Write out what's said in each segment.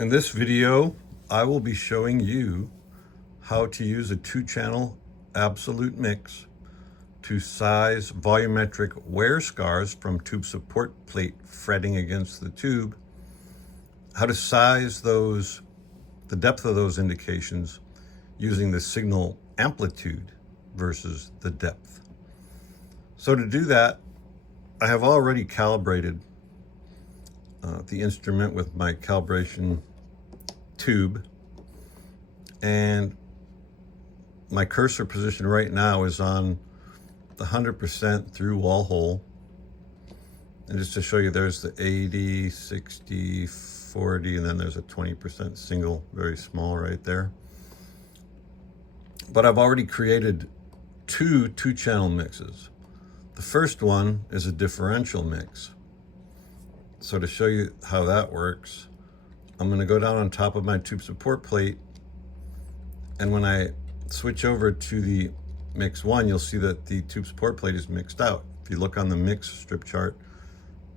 In this video, I will be showing you how to use a 2-channel absolute mix to size volumetric wear scars from tube support plate fretting against the tube, how to size those, the depth of those indications using the signal amplitude versus the depth. So to do that, I have already calibrated the instrument with my calibration tube, and my cursor position right now is on the 100% through wall hole. And just to show you, there's the 80, 60, 40, and then there's a 20% single, very small right there. But I've already created two 2-channel mixes. The first one is a differential mix. So to show you how that works, I'm going to go down on top of my tube support plate, and when I switch over to the mix 1, you'll see that the tube support plate is mixed out. If you look on the mix strip chart,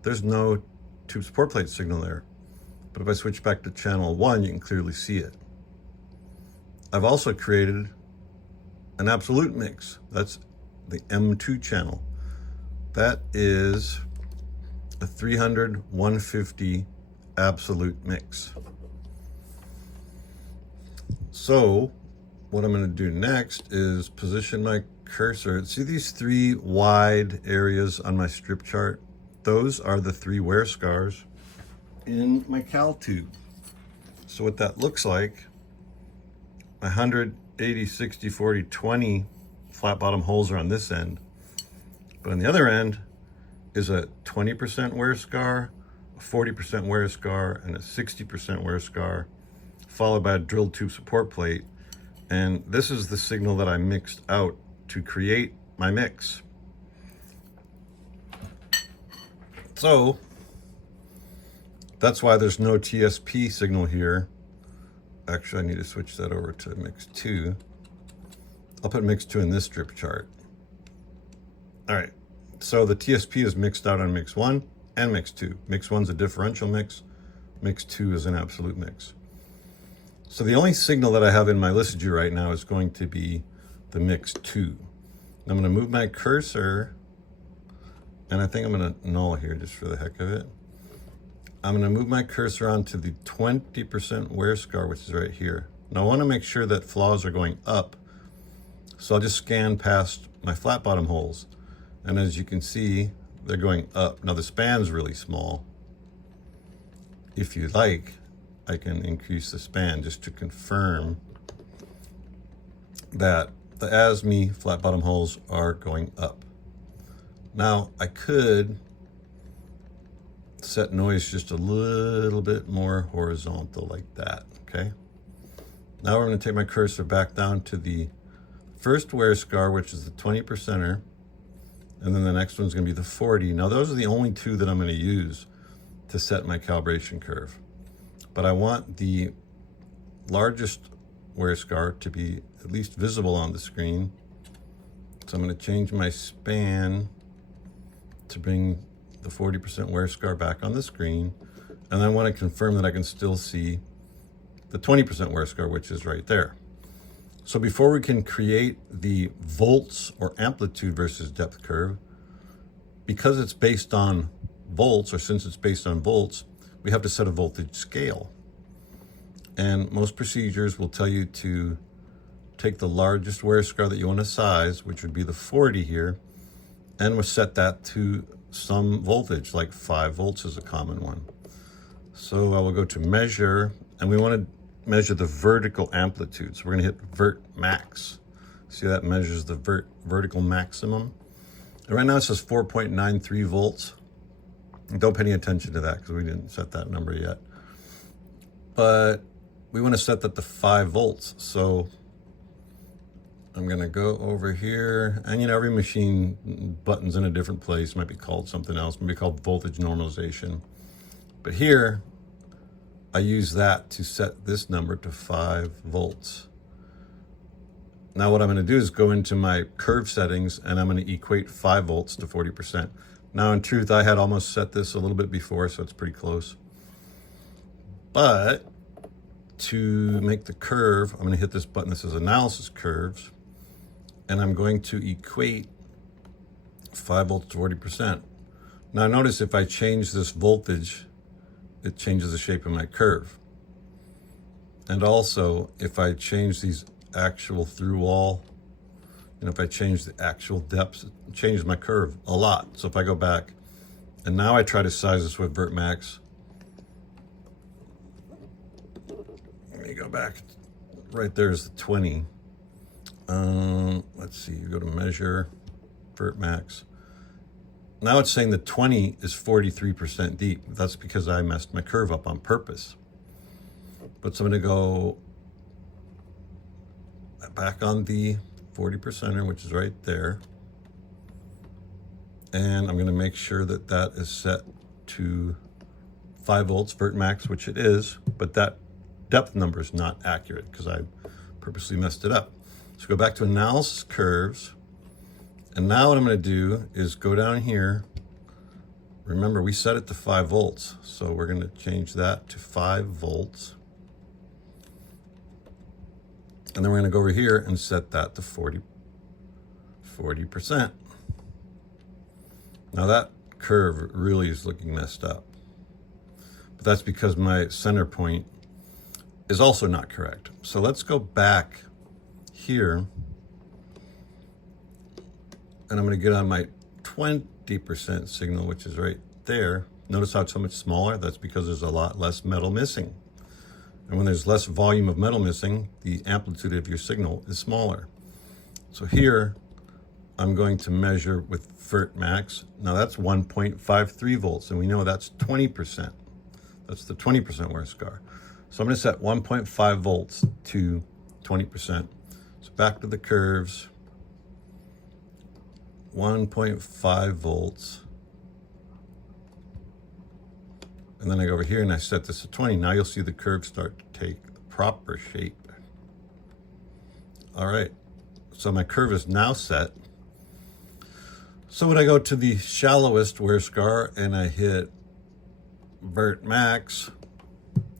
there's no tube support plate signal there. But if I switch back to channel 1, you can clearly see it. I've also created an absolute mix. That's the M2 channel. That is a 300/150 absolute mix. So what I'm going to do next is position my cursor. See these 3 wide areas on my strip chart? Those are the 3 wear scars in my cal tube. So what that looks like, 100, 80, 60, 40, 20 flat bottom holes are on this end. But on the other end is a 20% wear scar, a 40% wear scar, and a 60% wear scar, followed by a drilled tube support plate. And this is the signal that I mixed out to create my mix. So that's why there's no TSP signal here. Actually, I need to switch that over to mix 2. I'll put mix 2 in this strip chart. All right, so the TSP is mixed out on mix 1 and mix 2. Mix 1's a differential mix. Mix 2 is an absolute mix. So the only signal that I have in my liturgy right now is going to be the mix 2. I'm going to move my cursor, and I think I'm going to null here just for the heck of it. I'm going to move my cursor onto the 20% wear scar, which is right here. Now I want to make sure that flaws are going up, so I'll just scan past my flat bottom holes. And as you can see, they're going up. Now the span's really small. If you like, I can increase the span just to confirm that the ASME flat bottom holes are going up. Now I could set noise just a little bit more horizontal like that, okay? Now we're going to take my cursor back down to the first wear scar, which is the 20%er, and then the next one's going to be the 40. Now those are the only 2 that I'm going to use to set my calibration curve. But I want the largest wear scar to be at least visible on the screen. So I'm going to change my span to bring the 40% wear scar back on the screen. And then I want to confirm that I can still see the 20% wear scar, which is right there. So before we can create the volts or amplitude versus depth curve, because it's based on volts, or since it's based on volts, we have to set a voltage scale. And most procedures will tell you to take the largest wear scar that you want to size, which would be the 40 here, and we'll set that to some voltage, like 5 volts is a common one. So I will go to measure, and we want to measure the vertical amplitude. So we're going to hit vert max. See, that measures the vertical maximum. And right now it says 4.93 volts. Don't pay any attention to that because we didn't set that number yet. But we want to set that to 5 volts. So I'm going to go over here, and you know, every machine button's in a different place. Might be called something else, might be called voltage normalization. But here, I use that to set this number to 5 volts. Now what I'm going to do is go into my curve settings, and I'm going to equate 5 volts to 40%. Now in truth, I had almost set this a little bit before, so it's pretty close. But to make the curve, I'm going to hit this button that says Analysis Curves, and I'm going to equate 5 volts to 40%. Now notice if I change this voltage, it changes the shape of my curve. And also, if I change these actual through wall, and if I change the actual depths, it changes my curve a lot. So if I go back, and now I try to size this with VertMax. Let me go back. Right there is the 20. Let's see, you go to Measure, VertMax. Now it's saying the 20 is 43% deep. That's because I messed my curve up on purpose. But so I'm going to go back on the 40%er, which is right there. And I'm going to make sure that that is set to 5 volts, VertMax, which it is, but that depth number is not accurate because I purposely messed it up. So go back to Analysis Curves. And now what I'm going to do is go down here. Remember, we set it to 5 volts. So we're going to change that to 5 volts. And then we're going to go over here and set that to 40%. Now that curve really is looking messed up. But that's because my center point is also not correct. So let's go back here. And I'm going to get on my 20% signal, which is right there. Notice how it's so much smaller? That's because there's a lot less metal missing. And when there's less volume of metal missing, the amplitude of your signal is smaller. So here, I'm going to measure with VertMax. Now that's 1.53 volts, and we know that's 20%. That's the 20% wear scar. So I'm going to set 1.5 volts to 20%. So back to the curves. 1.5 volts. And then I go over here and I set this to 20. Now you'll see the curve start to take the proper shape. All right, so my curve is now set. So when I go to the shallowest wear scar and I hit VertMax,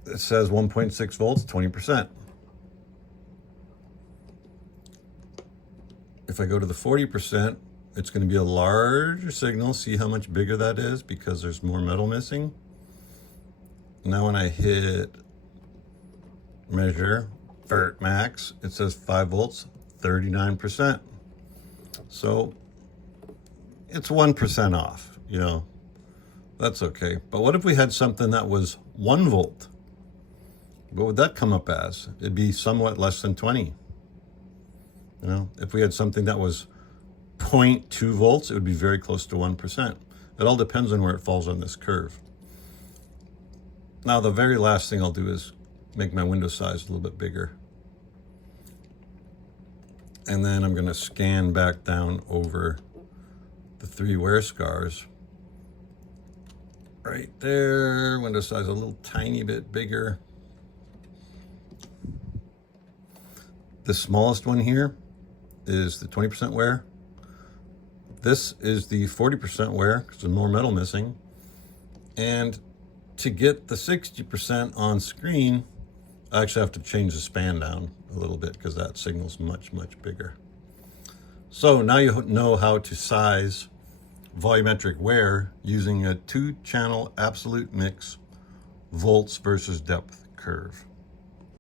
it says 1.6 volts, 20%. If I go to the 40%, it's going to be a larger signal. See how much bigger that is because there's more metal missing. Now when I hit Measure, VertMax, it says 5 volts, 39%. So it's 1% off, you know, that's okay. But what if we had something that was 1 volt? What would that come up as? It'd be somewhat less than 20. You know, if we had something that was 0.2 volts, it would be very close to 1%. It all depends on where it falls on this curve. Now, the very last thing I'll do is make my window size a little bit bigger. And then I'm going to scan back down over the 3 wear scars. Right there, window size a little tiny bit bigger. The smallest one here is the 20% wear. This is the 40% wear because there's more metal missing. And to get the 60% on screen, I actually have to change the span down a little bit because that signal's much, much bigger. So now you know how to size volumetric wear using a 2-channel absolute mix volts versus depth curve.